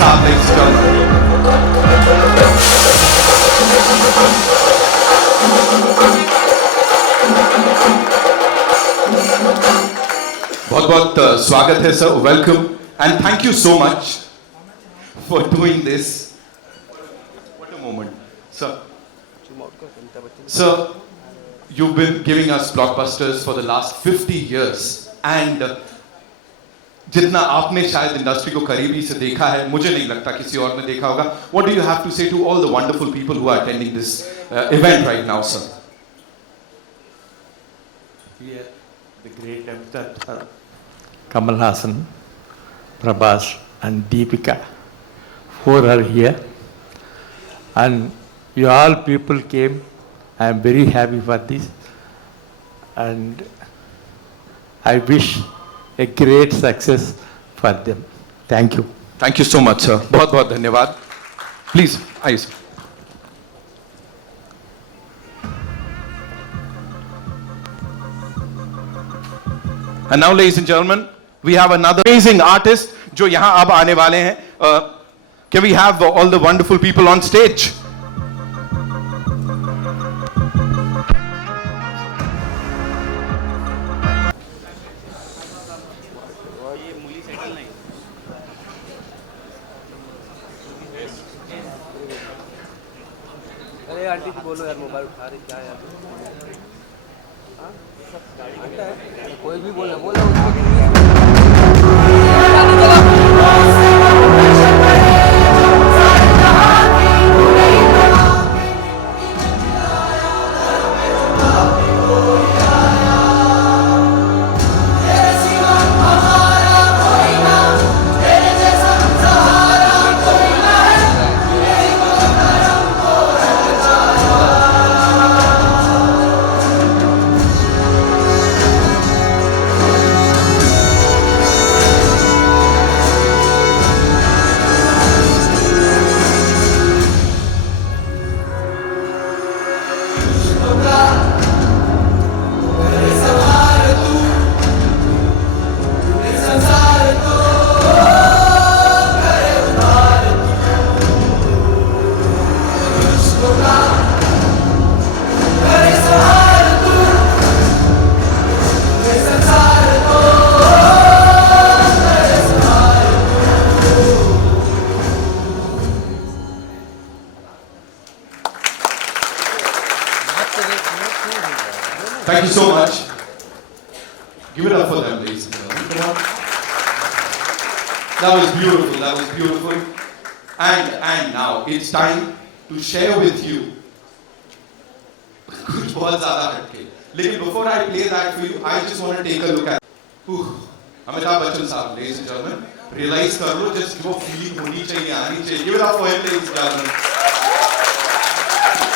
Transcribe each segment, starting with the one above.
साहब, ladies and gentlemen. बहुत बहुत स्वागत है sir, welcome and thank you so much for doing this. What a moment, sir. Sir, you've been giving us blockbusters for the last 50 years and जितना आपने शायद industry को करीबी से देखा है, मुझे नहीं लगता किसी और ने देखा होगा. What do you have to say to all the wonderful people who are attending this event right now, sir? Here, the great actor Kamal Haasan, Prabhas, and Deepika, four are here, and you all people came. I am very happy for this, and I wish a great success for them. Thank you. Thank you so much, sir. बहुत बहुत धन्यवाद. Please, आइए sir. And now, ladies and gentlemen, we have another amazing artist जो यहाँ अब आने वाले हैं. Can we have all the wonderful people on stage? अरे आंटी को बोलो यार, मोबाइल उठा रही क्या यार. कोई भी बोले Thank you so much. Give it up for them, ladies and gentlemen. Come on. That was beautiful. That was beautiful. And now it's time to share with you. कुछ बहुत ज़्यादा हटके. लेकिन before I play that for you, I just want to take a look at. Amitabh Bachchan साहब, ladies and gentlemen, realize कर लो just वो feeling होनी चाहिए, आनी चाहिए. Give it up for him, ladies and gentlemen.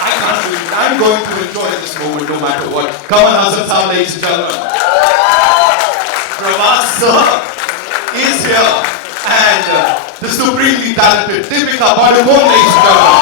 I can't believe it. I'm going to enjoy this moment no matter what. Kamal Haasan sahab, ladies and gentlemen. Prabhas sir is here. And the supremely talented Deepika Padukone, ladies and gentlemen.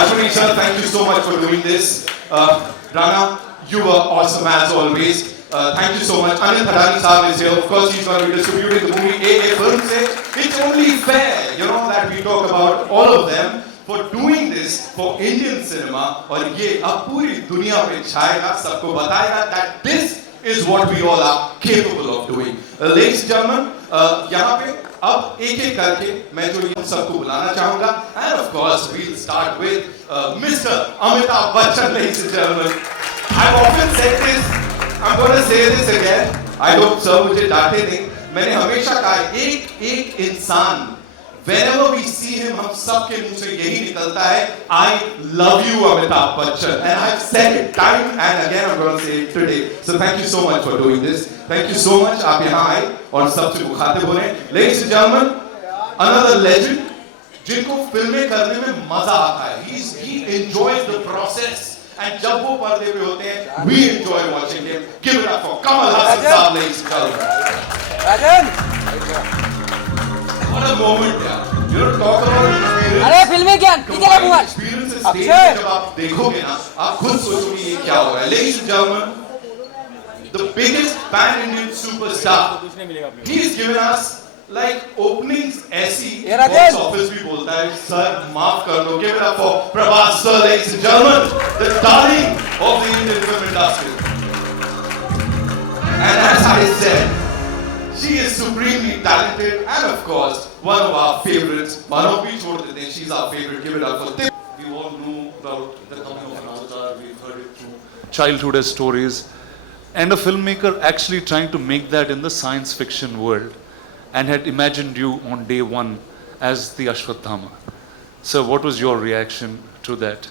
Ashwini sir, thank you so much for doing this. Rana, you were awesome as always. Thank you so much. Anil Thadani sahab is here. Of course, he's going to be distributing the movie AA Films. It's only fair, that we talk about all of them for doing this for Indian cinema, और ये अब पूरी दुनिया में छाएगा, सबको बताएगा that this is what we all are capable of doing. Ladies and gentlemen, यहाँ पे अब एक-एक करके मैं जो इन सबको बुलाना चाहूँगा, and of course we'll start with Mr. Amitabh Bachchan, ladies and gentlemen. I've often said this, I'm going to say this again. I hope sir मुझे डांटे नहीं. मैंने हमेशा कहा एक इंसान whenever we see him, हम सबके मुंह से यही निकलता है, I love you, Amitabh Bachchan. And I've said it time and again, I'm going to say it today. So thank you so much for doing this. Thank you so much. आप यहाँ आए और सबसे मुखातिब हो रहे हैं. Ladies and gentlemen, another legend, जिनको फिल्में करने में मजा आता है. He enjoys the process. And जब वो पर्दे पे होते हैं, we enjoy watching him. Give it up for Kamal Haasan sahab, ladies and gentlemen. Rajan What a moment, यार. Talk about experience. अरे फिल्में क्या किधर है बुआ? Experience is stage पे जब आप देखोगे ना, आप खुद सोचोगे ये क्या हो रहा है. Ladies and gentlemen, the biggest pan-Indian superstar. He's given us like openings ऐसी ये राजेश! box office भी बोलता है सर माफ कर दो give it up for Prabhas sir ladies and gentlemen the darling of the Indian film industry and as I said she is supremely talented and of course one of our favorites मानो भी छोड़ देते हैं she's our favorite give it up for Dip. We all know about the coming of an avatar, we've heard it through childhood as stories, and a filmmaker actually trying to make that in the science fiction world and had imagined you on day one as the Ashwatthama. So what was your reaction to that?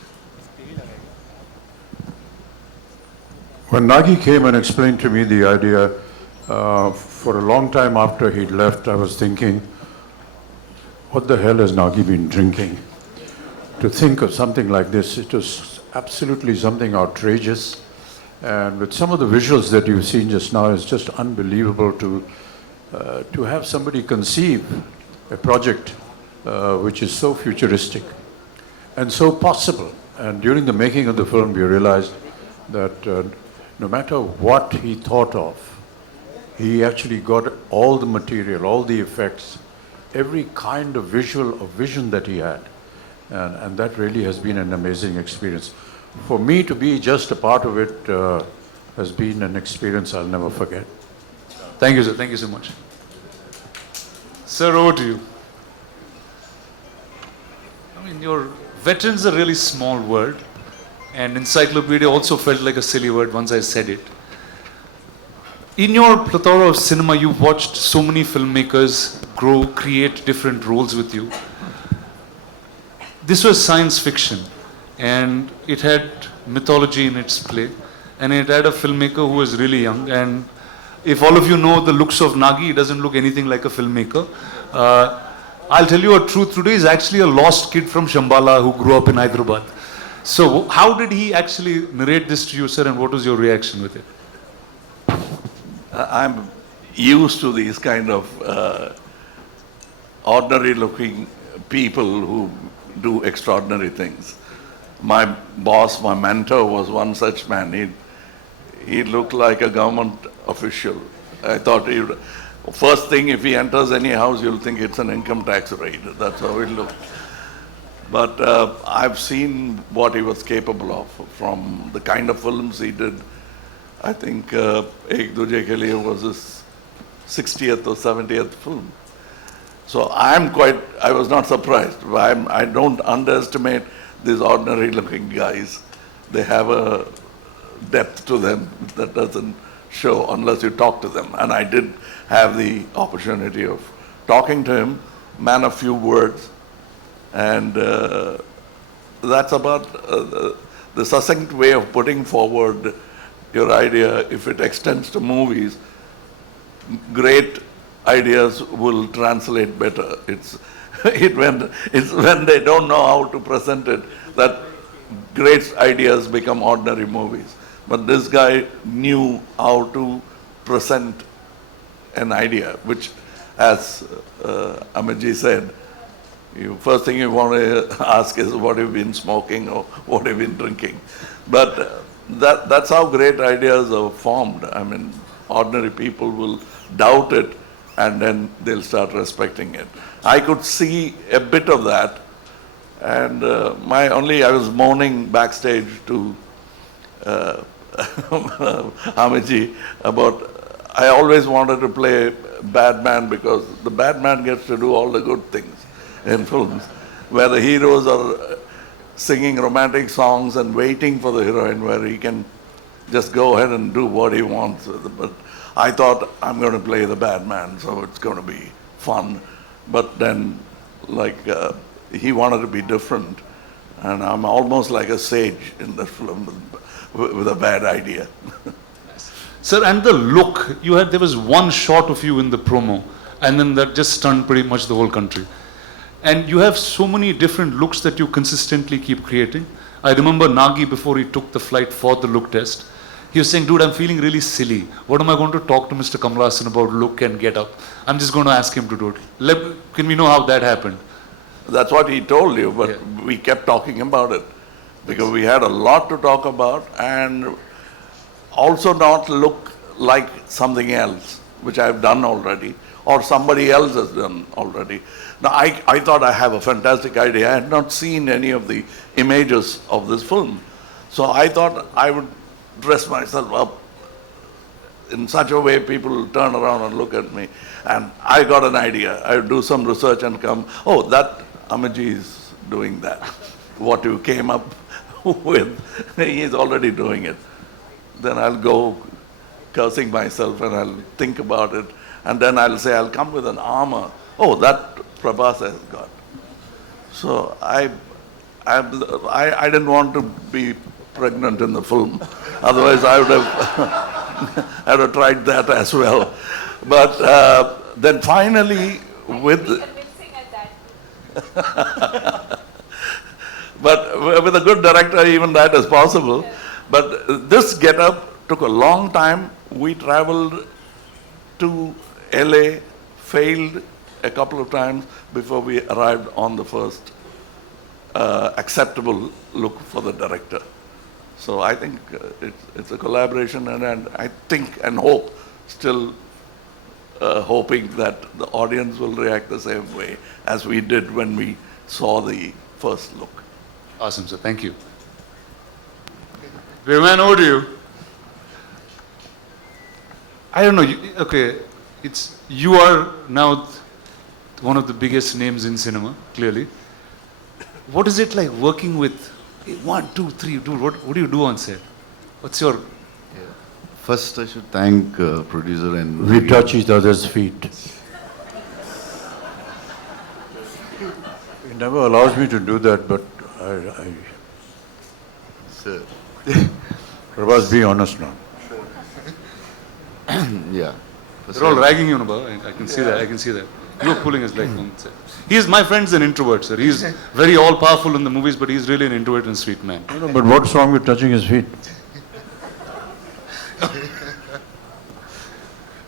When Nagi came and explained to me the idea, for a long time after he'd left, I was thinking, what the hell has Nagi been drinking? To think of something like this, it was absolutely something outrageous. And with some of the visuals that you've seen just now, it's just unbelievable to have somebody conceive a project which is so futuristic and so possible. And during the making of the film, we realized that no matter what he thought of, he actually got all the material, all the effects, every kind of visual or vision that he had. And that really has been an amazing experience. For me to be just a part of it has been an experience I'll never forget. Thank you, sir. Thank you so much. Sir, over to you. I mean, your veterans are a really small word, and encyclopedia also felt like a silly word once I said it. In your plethora of cinema, you've watched so many filmmakers grow, create different roles with you. This was science fiction, and it had mythology in its play, and it had a filmmaker who was really young. And if all of you know the looks of Nagi, he doesn't look anything like a filmmaker. I'll tell you a truth today, he's actually a lost kid from Shambhala who grew up in Hyderabad. So how did he actually narrate this to you, sir, and what was your reaction with it? I'm used to these kind of ordinary looking people who do extraordinary things. My boss, my mentor was one such man. He looked like a government official. I thought first thing, if he enters any house, you'll think it's an income tax raid. That's how it looked. But I've seen what he was capable of from the kind of films he did. I think Ek Duje Ke Liye was his 60th or 70th film. So I was not surprised. I don't underestimate these ordinary looking guys. They have a depth to them that doesn't show unless you talk to them. And I did have the opportunity of talking to him, man of few words. And that's about the succinct way of putting forward your idea. If it extends to movies, great ideas will translate better. It's when they don't know how to present it that great ideas become ordinary movies. But this guy knew how to present an idea, which, as Amitji said, first thing you want to ask is what have you been smoking or what have you been drinking. But that's how great ideas are formed. I mean, ordinary people will doubt it and then they'll start respecting it. I could see a bit of that, and I was moaning backstage to Amitji about I always wanted to play bad man because the bad man gets to do all the good things in films, where the heroes are singing romantic songs and waiting for the heroine, where he can just go ahead and do what he wants. But I thought I'm going to play the bad man, so it's going to be fun. But then, he wanted to be different, and I'm almost like a sage in the film with a bad idea. Sir, and the look, there was one shot of you in the promo, and then that just stunned pretty much the whole country. And you have so many different looks that you consistently keep creating. I remember Nagi, before he took the flight for the look test, he was saying, dude, I'm feeling really silly. What am I going to talk to Mr. Kamal Haasan about look and get up? I'm just going to ask him to do it. Can we know how that happened? That's what he told you, but we kept talking about it because we had a lot to talk about, and also not look like something else, which I've done already, or somebody else has done already. Now, I thought I have a fantastic idea. I had not seen any of the images of this film. So I thought I would dress myself up in such a way people will turn around and look at me. And I got an idea. I would do some research and come, oh, that Amitji is doing that. What you came up with, he is already doing it. Then I'll go cursing myself and I'll think about it. And then I'll say, I'll come with an armor. Oh, that Prabhas has got. So I didn't want to be pregnant in the film. Otherwise, I would have, I would have tried that as well. But then finally, with but with a good director, even that is possible. But this get-up took a long time. We traveled to LA, failed a couple of times before we arrived on the first acceptable look for the director. So I think it's a collaboration, and I think and hope, still hoping that the audience will react the same way as we did when we saw the first look. Awesome, sir. Thank you. Rehman, over to you. I don't know. Okay, you are now one of the biggest names in cinema, clearly. What is it like working with 1, 2, 3, dude? What do you do on set? What's your... First, I should thank producer and... We touch each other's feet. He never allows me to do that, but I Sir. Prabhas, be honest now. Yeah. First They're all I- ragging you, Nabha. I can see that. I can see that. You're pulling his leg on set. My friend's an introvert, sir. He's very all-powerful in the movies, but he's really an introvert and sweet man. No, but what's wrong with touching his feet?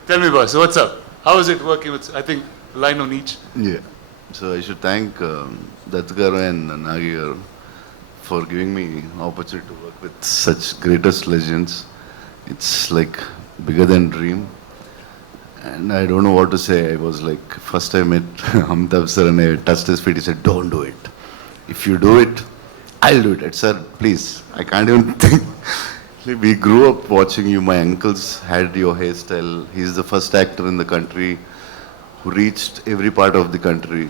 Tell me, boss, what's up? How is it working with, I think, line on each? Yeah. So I should thank Dattgaru and Nagi for giving me opportunity to work with such greatest legends. It's like bigger than dream. And I don't know what to say. I was like, first I met Amitabh sir and I touched his feet. He said, don't do it. If you do it, I'll do it. I said, sir, please. I can't even think. We grew up watching you. My uncles had your hairstyle. He's the first actor in the country who reached every part of the country.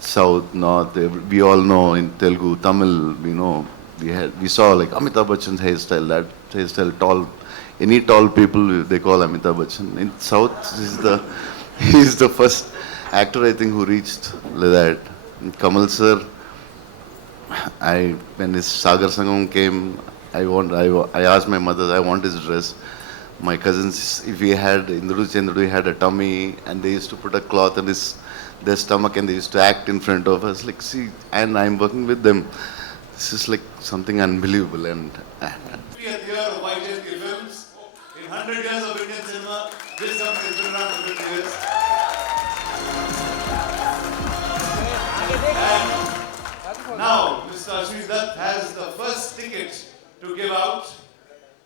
South, North, we all know in Telugu, Tamil, we saw like Amitabh Bachchan's hairstyle, that hairstyle, tall, any tall people they call Amitabh Bachchan. In South, he's the first actor I think who reached like that. And Kamal sir, when his Sagar Sangam came, I asked my mother, I want his dress. My cousins, if he had, Indru Chandru, he had a tummy and they used to put a cloth on their stomach and they used to act in front of us. Like, see, and I'm working with them. This is like something unbelievable. And 50th year of YJK Films. In 100 years of Indian cinema, this company has been around for 50 years. And now, Mr. Ashwini Dutt has the first ticket to give out.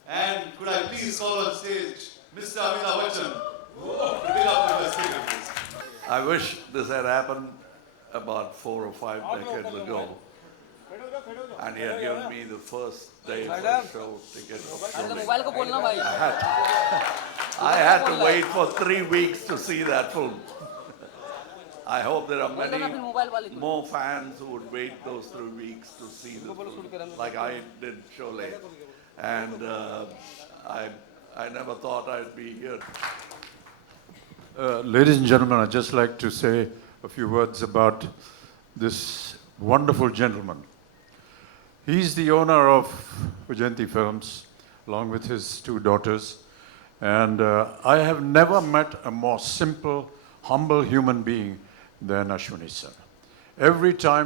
And could I please call on stage Mr. Amitabh Bachchan to give up the first ticket, please. I wish this had happened about 4 or 5 decades ago. And he had given me the first day for the show ticket of madam showing. Mobile को बोलना भाई I had to wait for 3 weeks to see that film. I hope there are बोल देना फिर many mobile वाले को more fans who would wait those 3 weeks to see the film, like I did Sholay. And I never thought I'd be here. Ladies and gentlemen, I'd just like to say a few words about this wonderful gentleman. He's the owner of Vajayanti Films, along with his 2 daughters. And I have never met a more simple, humble human being than Ashwini sir. Every time